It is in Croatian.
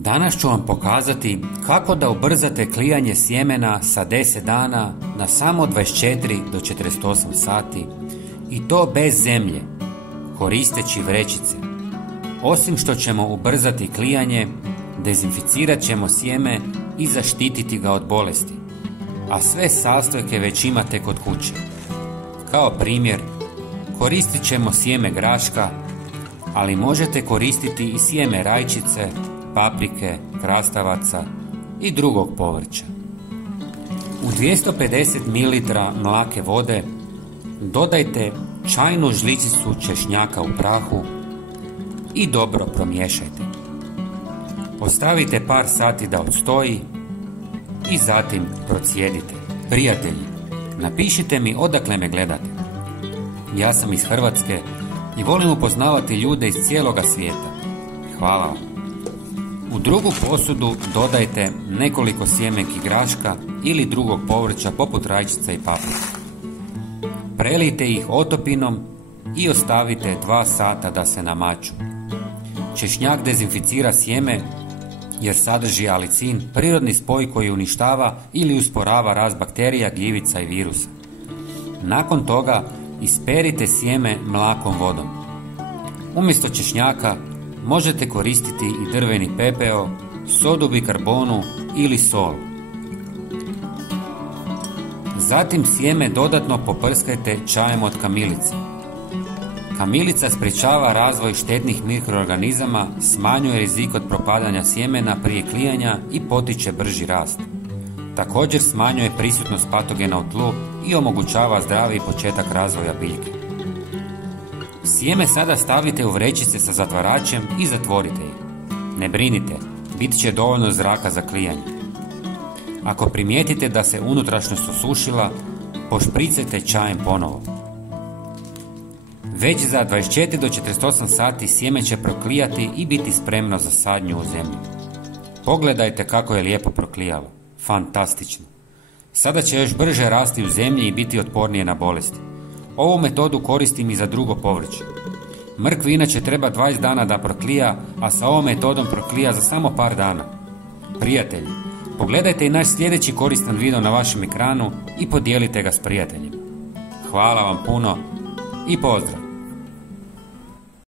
Danas ću vam pokazati kako da ubrzate klijanje sjemena sa 10 dana na samo 24 do 48 sati i to bez zemlje, koristeći vrećice. Osim što ćemo ubrzati klijanje, dezinficirat ćemo sjeme i zaštititi ga od bolesti, a sve sastojke već imate kod kuće. Kao primjer, koristit ćemo sjeme graška, ali možete koristiti i sjeme rajčice, paprike, krastavaca i drugog povrća. U 250 ml mlake vode dodajte čajnu žlicicu češnjaka u prahu i dobro promiješajte. Ostavite par sati da odstoji i zatim procijedite. Prijatelji, napišite mi odakle me gledate. Ja sam iz Hrvatske i volim upoznavati ljude iz cijeloga svijeta. Hvala vam. U drugu posudu dodajte nekoliko sjemenki graška ili drugog povrća poput rajčica i paprike. Prelijte ih otopinom i ostavite 2 sata da se namaču. Češnjak dezinficira sjeme jer sadrži alicin, prirodni spoj koji uništava ili usporava rast bakterija, gljivica i virusa. Nakon toga isperite sjeme mlakom vodom. Umjesto češnjaka možete koristiti i drveni pepeo, sodu bikarbonu ili sol. Zatim sjeme dodatno poprskajte čajem od kamilice. Kamilica sprječava razvoj štetnih mikroorganizama, smanjuje rizik od propadanja sjemena prije klijanja i potiče brži rast. Također smanjuje prisutnost patogena u tlu i omogućava zdravi početak razvoja biljke. Sjeme sada stavite u vrećice sa zatvaračem i zatvorite ih. Ne brinite, bit će dovoljno zraka za klijanje. Ako primijetite da se unutrašnjost osušila, pošpricajte čajem ponovo. Već za 24 do 48 sati sjeme će proklijati i biti spremno za sadnju u zemlji. Pogledajte kako je lijepo proklijalo. Fantastično. Sada će još brže rasti u zemlji i biti otpornije na bolesti. Ovu metodu koristim i za drugo povrće. Mrkva inače treba 20 dana da proklija, a sa ovom metodom proklija za samo par dana. Prijatelji, pogledajte i naš sljedeći koristan video na vašem ekranu i podijelite ga s prijateljima. Hvala vam puno i pozdrav!